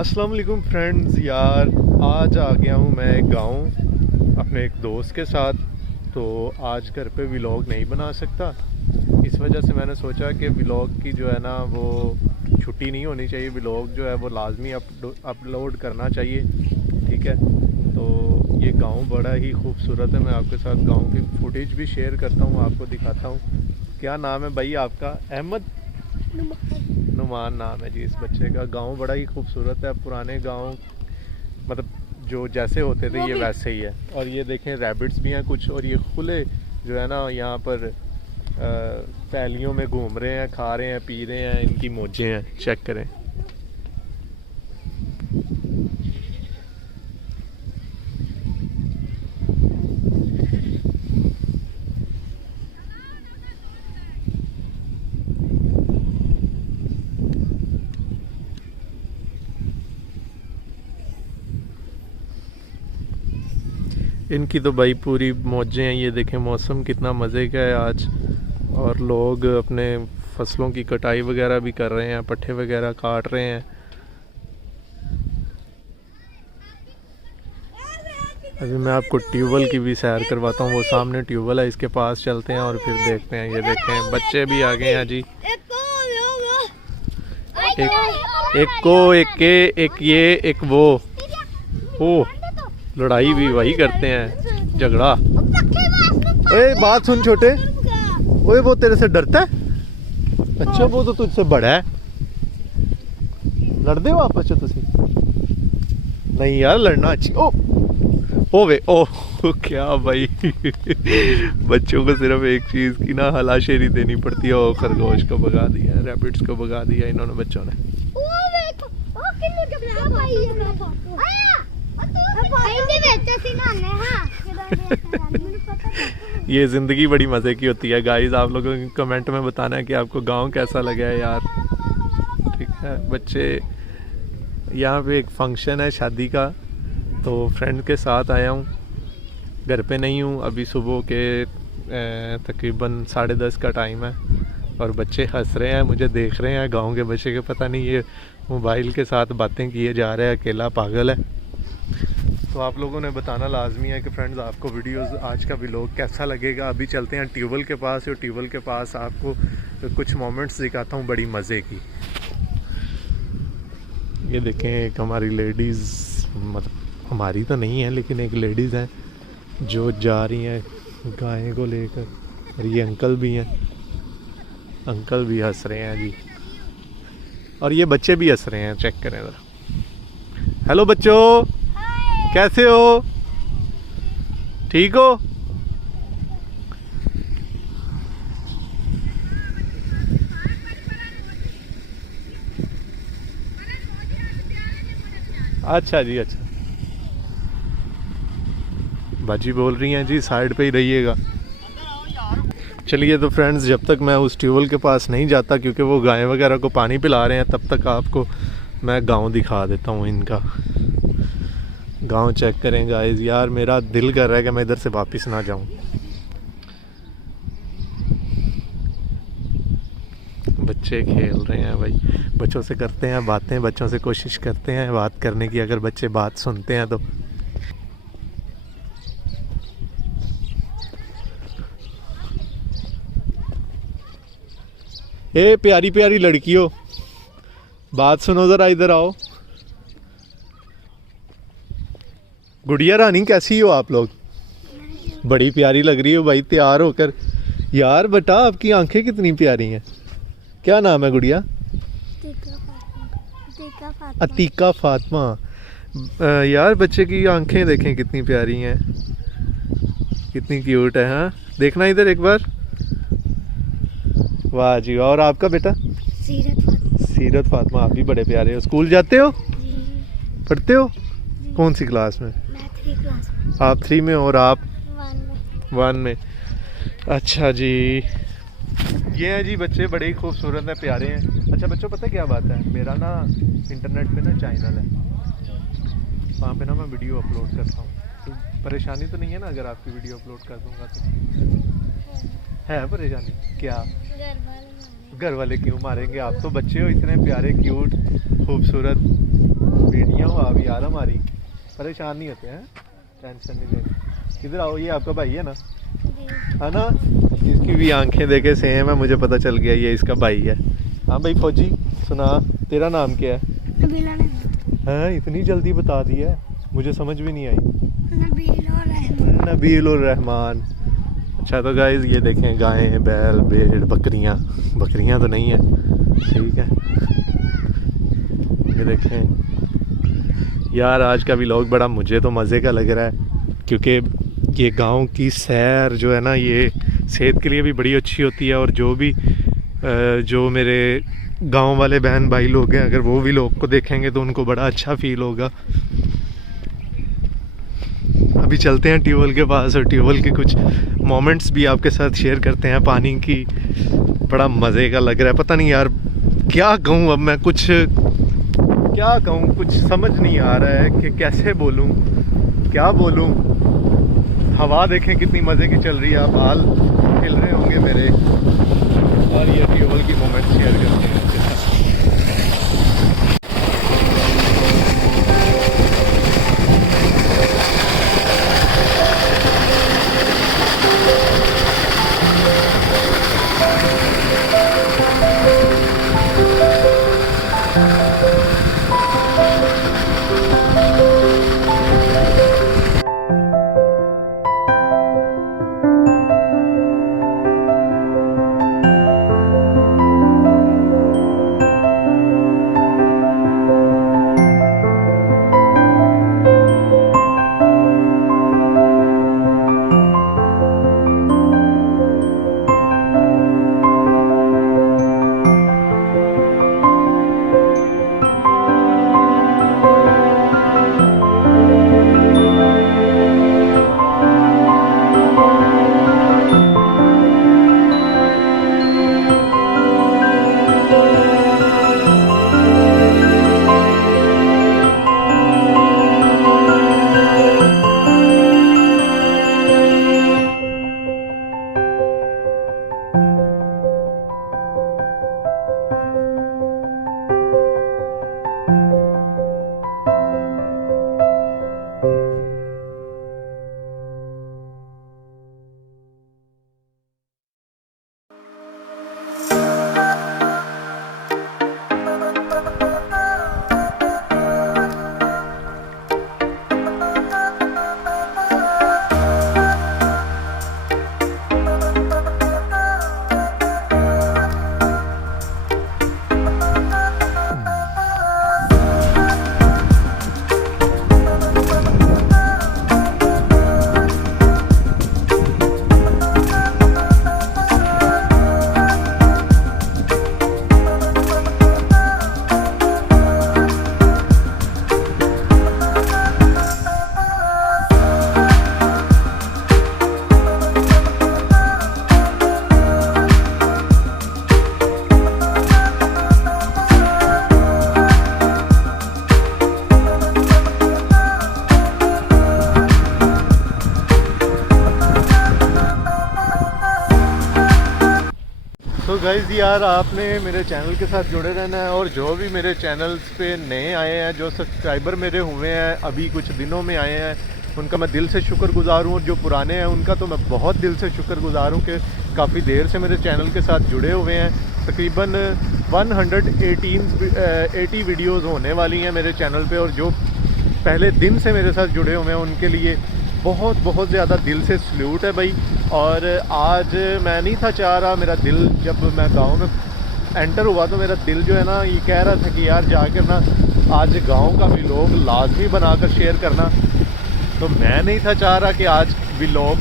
अस्सलाम वालेकुम फ्रेंड्स। यार आज आ गया हूँ मैं गांव अपने एक दोस्त के साथ। तो आज घर पे व्लॉग नहीं बना सकता, इस वजह से मैंने सोचा कि व्लॉग की जो है ना वो छुट्टी नहीं होनी चाहिए, व्लॉग जो है वो लाजमी अपलोड करना चाहिए। ठीक है, तो ये गांव बड़ा ही खूबसूरत है। मैं आपके साथ गांव की फुटेज भी शेयर करता हूँ, आपको दिखाता हूँ। क्या नाम है भाई आपका? अहमद नुमान नाम है जी इस बच्चे का। गांव बड़ा ही खूबसूरत है, पुराने गांव मतलब जो जैसे होते थे ये वैसे ही है। और ये देखें रैबिट्स भी हैं कुछ, और ये खुले जो है ना यहाँ पर पैलियों में घूम रहे हैं, खा रहे हैं, पी रहे हैं, इनकी मौजें हैं, चेक करें। इनकी तो भाई पूरी मौजें हैं। ये देखें मौसम कितना मज़े का है आज, और लोग अपने फसलों की कटाई वगैरह भी कर रहे हैं, पट्ठे वगैरह काट रहे हैं। अभी मैं आपको ट्यूबवेल की भी सैर करवाता हूँ। वो सामने ट्यूबवेल है, इसके पास चलते हैं और फिर देखते हैं। ये देखें बच्चे भी आ गए हैं जी। एक ये एक वो ओ लड़ाई भी वही करते हैं, झगड़ा। ओए बात सुन छोटे, ओए वो तेरे से डरता है? अच्छा वो तो तुझसे बड़ा है। लड़ते हो आपस में तुसी? नहीं यार लड़ना अच्छी ओ वे ओ क्या भाई बच्चों को सिर्फ एक चीज की ना हलाशेरी देनी पड़ती है। ओ खरगोश को भगा दिया, रैबिट्स को भगा दिया इन्होंने बच्चों ने। ये जिंदगी बड़ी मजे की होती है गाइस। आप लोगों को कमेंट में बताना है कि आपको गांव कैसा लगा है यार। ठीक है बच्चे, यहाँ पे एक फंक्शन है शादी का, तो फ्रेंड के साथ आया हूँ। घर पे नहीं हूँ अभी, सुबह के तकरीबन 10:30 का टाइम है, और बच्चे हंस रहे हैं, मुझे देख रहे हैं। गांव के बच्चे के पता नहीं ये मोबाइल के साथ बातें किए जा रहे हैं, अकेला पागल है। तो आप लोगों ने बताना लाजमी है कि फ्रेंड्स आपको वीडियोस आज का व्लॉग कैसा लगेगा। अभी चलते हैं ट्यूबवेल के पास, और ट्यूबवेल के पास आपको कुछ मोमेंट्स दिखाता हूँ बड़ी मज़े की। ये देखें एक हमारी लेडीज़, मतलब हमारी तो नहीं है लेकिन एक लेडीज़ हैं जो जा रही हैं गाय को लेकर, और ये अंकल भी हैं, अंकल भी हंस रहे हैं जी, और ये बच्चे भी हंस रहे हैं। चेक करें ज़रा। हेलो बच्चों, कैसे हो? ठीक हो? अच्छा जी अच्छा। बाजी बोल रही हैं जी साइड पे ही रहिएगा। चलिए तो फ्रेंड्स, जब तक मैं उस ट्यूबवेल के पास नहीं जाता, क्योंकि वो गाय वगैरह को पानी पिला रहे हैं, तब तक आपको मैं गांव दिखा देता हूँ इनका। गांव चेक करें गाइस। यार मेरा दिल कर रहा है कि मैं इधर से वापस ना जाऊं। बच्चे खेल रहे हैं भाई, बच्चों से करते हैं बातें, बच्चों से कोशिश करते हैं बात करने की, अगर बच्चे बात सुनते हैं तो। ए प्यारी प्यारी लड़कियों, बात सुनो जरा, इधर आओ। गुड़िया रानी कैसी हो आप लोग? बड़ी प्यारी लग रही हो भाई तैयार होकर। यार बेटा आपकी आंखें कितनी प्यारी हैं। क्या नाम है गुड़िया? अतीका फातिमा। यार बच्चे की आंखें देखें कितनी प्यारी हैं, कितनी क्यूट है। हाँ देखना इधर एक बार। वाह जी। और आपका बेटा? सीरत फातिमा। आप भी बड़े प्यारे हो। स्कूल जाते हो? पढ़ते हो? कौन सी क्लास में? आप 3 में, और आप 1 में। अच्छा जी। ये हैं जी बच्चे, बड़े ही खूबसूरत हैं, प्यारे हैं। अच्छा बच्चों पता है क्या बात है, मेरा ना इंटरनेट पे ना चैनल है, वहाँ पे ना मैं वीडियो अपलोड करता हूँ। तो परेशानी तो नहीं है ना अगर आपकी वीडियो अपलोड कर दूँगा तो? है परेशानी क्या? घर वाले क्यों मारेंगे? आप तो बच्चे हो इतने प्यारे, क्यूट, खूबसूरत। बेटियां हो आप यार हमारी, परेशान नहीं होते हैं, टेंशन नहीं लेते। इधर आओ, ये आपका भाई है ना, है ना? इसकी भी आंखें देखे सेम है, मुझे पता चल गया ये इसका भाई है। हाँ भाई फौजी, सुना तेरा नाम क्या है? हाँ इतनी जल्दी बता दिया, मुझे समझ भी नहीं आई। नबील और रहमान। अच्छा तो गाइस ये देखें, गायें, बैल, भेड़, बकरियां तो नहीं है, ठीक है। ये देखें यार, आज का व्लॉग बड़ा मुझे तो मज़े का लग रहा है, क्योंकि ये गांव की सैर जो है ना, ये सेहत के लिए भी बड़ी अच्छी होती है। और जो मेरे गांव वाले बहन भाई लोग हैं, अगर वो भी लोग को देखेंगे तो उनको बड़ा अच्छा फील होगा। अभी चलते हैं ट्यूबवेल के पास और ट्यूबवेल के कुछ मोमेंट्स भी आपके साथ शेयर करते हैं पानी की। बड़ा मज़े का लग रहा है, पता नहीं यार क्या कहूँ, अब मैं कुछ क्या कहूँ, कुछ समझ नहीं आ रहा है कि कैसे बोलूँ, क्या बोलूँ। हवा देखें कितनी मज़े की चल रही है, आप हाल हिल रहे होंगे मेरे। और ये ट्यूबवेल की मोमेंट्स शेयर करते हैं आपके साथ। तो गाइज़ यार, आपने मेरे चैनल के साथ जुड़े रहना है। और जो भी मेरे चैनल्स पे नए आए हैं, जो सब्सक्राइबर मेरे हुए हैं अभी कुछ दिनों में आए हैं, उनका मैं दिल से शुक्रगुजार हूँ। और जो पुराने हैं उनका तो मैं बहुत दिल से शुक्रगुजार हूँ कि काफ़ी देर से मेरे चैनल के साथ जुड़े हुए हैं। तकरीबन 180 वीडियोज़ होने वाली हैं मेरे चैनल पर। और जो पहले दिन से मेरे साथ जुड़े हुए हैं उनके लिए बहुत ज़्यादा दिल से सल्यूट है भाई। और आज मैं नहीं था चाह रहा, मेरा दिल जब मैं गांव में एंटर हुआ तो मेरा दिल जो है ना ये कह रहा था कि यार जाकर ना आज गांव का व्लॉग लाजमी बनाकर शेयर करना। तो मैं नहीं था चाह रहा कि आज व्लॉग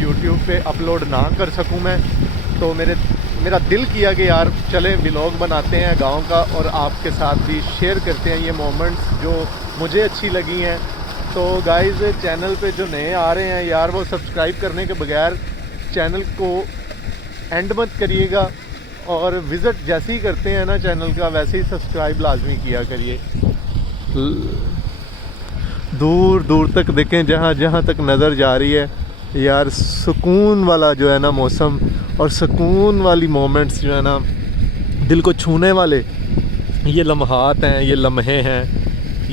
यूट्यूब पे अपलोड ना कर सकूं मैं। तो मेरा दिल किया कि यार चले व्लॉग बनाते हैं गांव का और आपके साथ भी शेयर करते हैं ये मोमेंट्स जो मुझे अच्छी लगी हैं। तो गाइज़ चैनल पे जो नए आ रहे हैं यार, वो सब्सक्राइब करने के बगैर चैनल को एंड मत करिएगा। और विज़िट जैसे ही करते हैं ना चैनल का, वैसे ही सब्सक्राइब लाजमी किया करिए। दूर दूर तक देखें, जहाँ जहाँ तक नज़र जा रही है यार, सुकून वाला जो है ना मौसम और सुकून वाली मोमेंट्स जो है ना, दिल को छूने वाले ये लम्हात हैं, ये लम्हे हैं